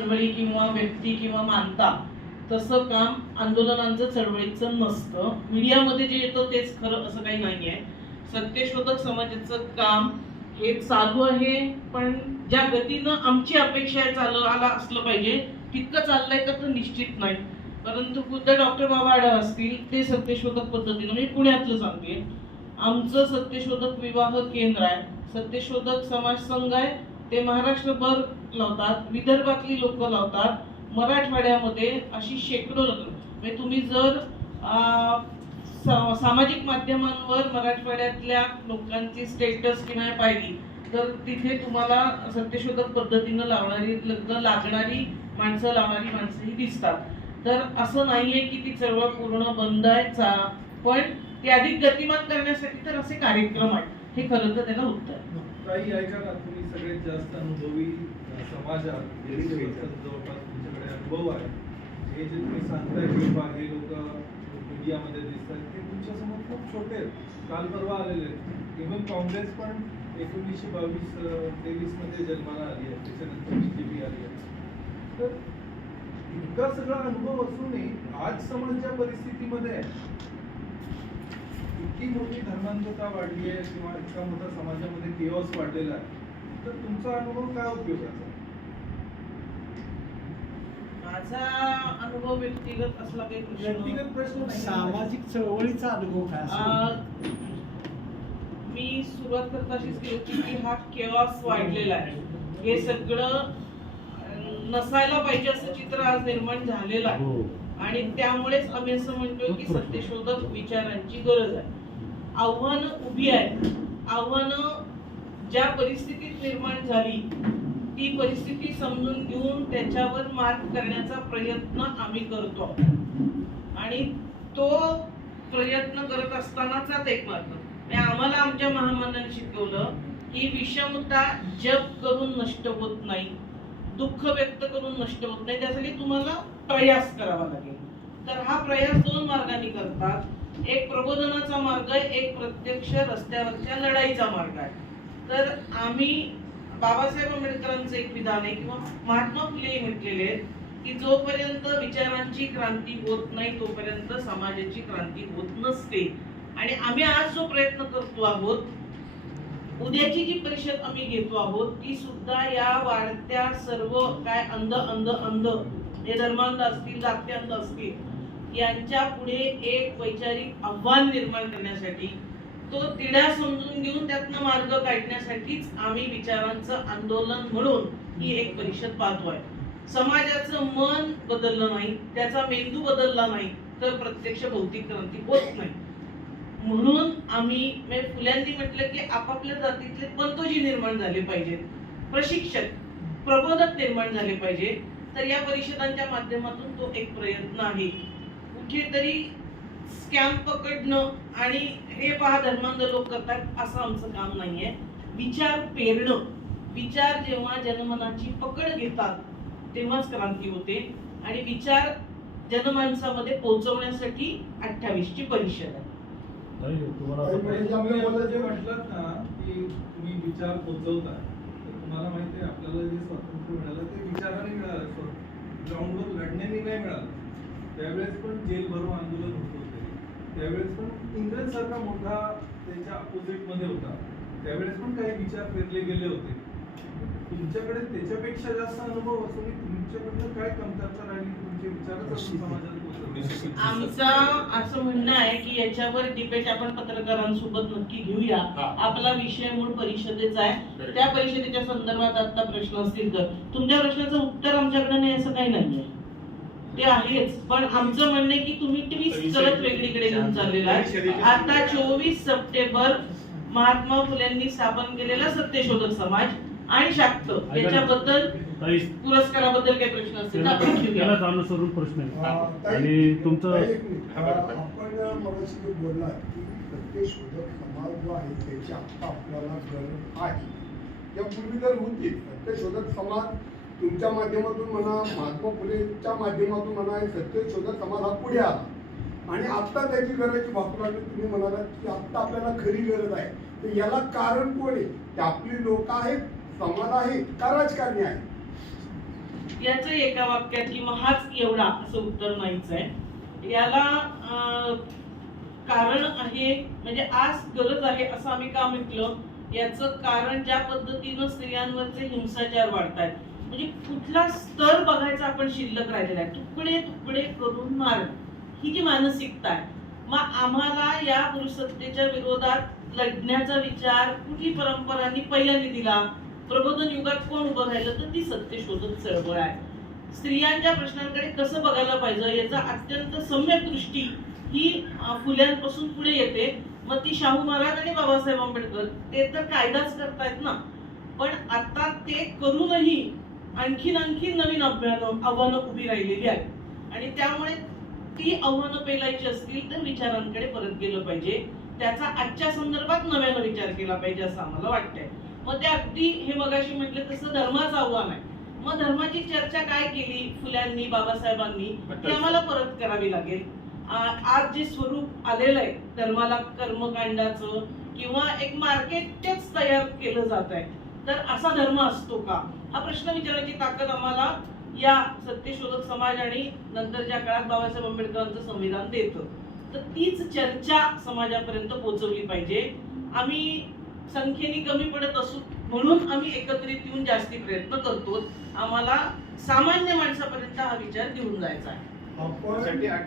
चळवळी किंवा व्यक्ती किंवा मानता तसं काम आंदोलनांचं चळवळीचं नसतं. मीडियामध्ये जे येतं तेच खरं असं काही नाही आहे सत्यशोधक समाजाचं काम हे चालू आहे पण ज्या गतीनं आमची अपेक्षा आहे चालवायला असलं पाहिजे तितकं चाललंय का तर निश्चित नाही. परंतु खुद्द डॉक्टर बाबा आढाव असतील ते सत्यशोधक पद्धतीनं मी पुण्यातलं सांगते. आमचं सत्यशोधक विवाह केंद्र आहे. सत्यशोधक समाज संघ आहे. ते महाराष्ट्रभर लावतात विदर्भातली लोक लावतात मराठवाड्यामध्ये अशी शेकडो लोक. म्हणजे तुम्ही जर सा- सामाजिक माध्यमांवर मराठवाड्यातल्या लोकांची स्टेटस किंवा पाहिली तर तिथे तुम्हाला सत्यशोधक पद्धतीनं लावणारी लग्न लागणारी माणसं लावणारी माणसंही दिसतात. तर असं नाहीये की ती चळवळ पूर्ण बंद आहे चा- पण ते अधिक गतिमान करण्यासाठी तर असे कार्यक्रम आहेत. हे खरं तर त्याला उत्तर. काही ऐका ना तुम्ही सगळ्यात जास्त अनुभवी समाजात जवळपास तुमच्याकडे अनुभव आहे. हे जे तुम्ही सांगताय की बा हे लोक मीडियामध्ये दिसतात ते तुमच्यासमोर खूप छोटे आहेत. काल परवा आलेले आहेत. इव्हन काँग्रेस पण एकोणीसशे बावीस तेवीसमध्ये जन्माला आली आहे. त्याच्यानंतर बीजेपी आली आहे. तर इतका सगळा अनुभव असूनही आज समाज ज्या परिस्थितीमध्ये आहे इतकी मोठी धर्मांधता वाढली आहे किंवा इतका मोठा समाजामध्ये केओस वाढलेला आहे तर तुमचा अनुभव काय उपयोगाचा माझा अनुभव व्यक्तिगत असला काही प्रश्न व्यक्तिगत प्रश्न सामाजिक चळवळीचा अनुभव काय मी सुरुवात करता अशीच केली होती की हा केवास वाढलेला आहे. हे सगळं नसायला पाहिजे असं चित्र आज निर्माण झालेलं आहे. आणि त्यामुळेच आम्ही असं म्हणतोय की सत्यशोधक विचारांची गरज आहे. आव्हानं उभी आहेत. आव्हानं ज्या परिस्थितीत निर्माण झाली ती परिस्थिती समजून घेऊन त्याच्यावर मात करण्याचा प्रयत्न आम्ही करतो. आणि तो प्रयत्न करत असतानाचाच एक मार्ग. म्हणजे आम्हाला आमच्या महामानाने शिकवलं की विषमता जप करून नष्ट होत नाही. दुःख व्यक्त करून नष्ट होत नाही. त्यासाठी तुम्हाला प्रयास करावा लागेल. तर हा प्रयास दोन मार्गाने करतात. एक प्रबोधनाचा मार्ग आहे एक प्रत्यक्ष रस्त्यावरच्या लढाईचा मार्ग आहे. तर आम्ही बाबासाहेब आंबेडकरांचं एक विधान आहे किंवा महात्मा फुले म्हटलेले आहेत की जोपर्यंत विचारांची क्रांती होत नाही तोपर्यंत समाजाची क्रांती होत नसते. आणि आम्ही आज जो प्रयत्न करतो आहोत उद्याची जी परिषद आम्ही घेतो आहोत ती सुद्धा या वाढत्या सर्व काय अंध अंध अंध हे धर्मांध असतील जात्यांध असतील यांच्या पुढे एक वैचारिक आव्हान निर्माण करण्यासाठी तो तिढा समजून घेऊन त्यातनं मार्ग काढण्यासाठीच आम्ही विचारांचं आंदोलन म्हणून ही एक परिषद पाहतोय. समाजाचं मन बदललं नाही त्याचा मेंदू बदलला नाही तर प्रत्यक्ष भौतिक क्रांती होत नाही. म्हणून आम्ही म्हणजे फुल्यांनी म्हटलं की आपापल्या जातीतले पंतोजी निर्माण झाले पाहिजेत प्रशिक्षक प्रबोधक निर्माण झाले पाहिजे तर या परिषदांच्या माध्यमातून तो एक प्रयत्न आहे. कुठेतरी स्कॅम पकडणं आणि हे पहा धर्मांध लोक करतात असं आमचं काम नाहीये. विचार पेरणं. विचार जेव्हा जनमनाची पकड घेतात तेव्हाच क्रांती होते. आणि विचार जनमानसामध्ये पोहोचवण्यासाठी अठ्ठावीसची परिषद आहे. म्हणजे तुम्ही आता जे म्हटलात ना की तुम्ही विचार पोचवता तर तुम्हाला माहिती आहे आपल्याला जे स्वातंत्र्य मिळालं ते विचाराने मिळालं. ग्राउंडवर लढण्याने नाही मिळालं. त्यावेळेस पण जेल भरून आंदोलन होत होते. त्यावेळेस पण इंग्रज सारखा मोठा त्याच्या अपोजिटमध्ये होता. त्यावेळेस पण काही विचार पेरले गेले होते. तुमच्याकडे त्याच्यापेक्षा जास्त अनुभव असून तुमच्याकडनं काय कमतरता राहिली? की तुमचे विचारच आमचं असं म्हणणं आहे की याच्यावर डिबेट आपण पत्रकारांसोबत नक्की घेऊया. हा. आपला विषय मूळ परिषदेचा आहे. त्या परिषदेच्या संदर्भात आता प्रश्न असतील तर. तुमच्या प्रश्नाचं उत्तर आमच्याकडे नाही असं काही नाहीये. ते आहेच पण आमचं म्हणणं आहे की तुम्ही ट्विस्ट करत वेगळीकडे घेऊन चाललेला आहे. आता चोवीस सप्टेंबर महात्मा फुलेंनी स्थापन केलेला सत्यशोधक समाज आणि शाक्त. याच्याबद्दल पुरस्काराबद्दल काही प्रश्न असतील अनुसरून प्रश्न आहे. आणि तुमचं आपण मगाशी जे की सत्यशोधक समाज जो आहे त्याची आपल्याला गरज आहे. यापूर्वी तर होती. सत्यशोधक समाज तुमच्या माध्यमातून म्हणा महात्मा फुलेच्या माध्यमातून म्हणा हे सत्यशोधक समाज हा पुढे आला. आणि आत्ता त्याची गरज भासू लागली तुम्ही म्हणाला की आत्ता आपल्याला खरी गरज आहे. तर याला कारण कोण आहे? ते आपली लोक आहेत समाज आहे का राजकारणी आहे? याचं एका वाक्यात किंवा हाच एवढा असं उत्तर नाहीच आहे. याला कारण आहे म्हणजे आज गरज आहे असं आम्ही का म्हटलं? याचं कारण ज्या पद्धतीनं स्त्रियांवरचे हिंसाचार वाढत आहेत म्हणजे कुठला स्तर बघायचा आपण शिल्लक राहिलेला आहे. तुकडे तुकडे करून मार ही जी मानसिकता आहे. मग आम्हाला या पुरुषसत्तेच्या विरोधात लढण्याचा विचार कुठली परंपरांनी पहिल्याने दिला प्रबोधन युगात कोण उभं राहिलं तर ती सत्य शोधक चळवळ आहे. स्त्रियांच्या प्रश्नांकडे कसं बघायला पाहिजे याचा अत्यंत सम्यक दृष्टी ही फुल्यांपासून पुढे येते. मग ती शाहू महाराज आणि बाबासाहेब आंबेडकर ते तर कायदाच करतायत ना. पण आता ते करूनही आणखीन आणखीन नवीन आव्हानं आव्हानं उभी राहिलेली आहेत. आणि त्यामुळे ती आव्हानं पेलायची असतील तर विचारांकडे परत गेलं पाहिजे. त्याचा आजच्या संदर्भात नव्यानं विचार केला पाहिजे असं आम्हाला वाटतंय. मग ते अगदी हे मगाशी म्हटलं तसं धर्माचं आव्हान आहे. मग धर्माची चर्चा काय केली फुल्यांनी बाबासाहेबांनी? ती आम्हाला परत करावी लागेल. आज जे स्वरूप आलेलं आहे धर्माला कर्मकांडाचं किंवा एक मार्केटच तयार केलं जात आहे तर असा धर्म असतो का? हा प्रश्न विचारायची ताकद आम्हाला या सत्यशोधक समाज आणि नंतरच्या काळात बाबासाहेब आंबेडकरांचं संविधान देतं. तर तीच चर्चा समाजापर्यंत पोहोचवली पाहिजे. आम्ही संख्येने कमी पडत असू म्हणून आम्ही एकत्रित येऊन जास्ती प्रयत्न करतो. आम्हाला सामान्य माणसापर्यंत हा विचार घेऊन जायचा आहे.